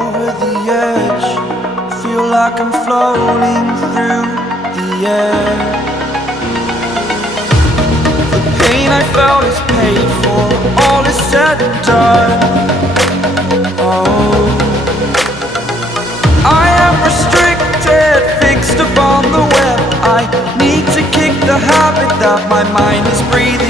over the edge. Feel like I'm floating through the air. The pain I felt is paid for, all is said and done. Oh, I am restricted, fixed upon the web. I need to kick the habit that my mind is breathing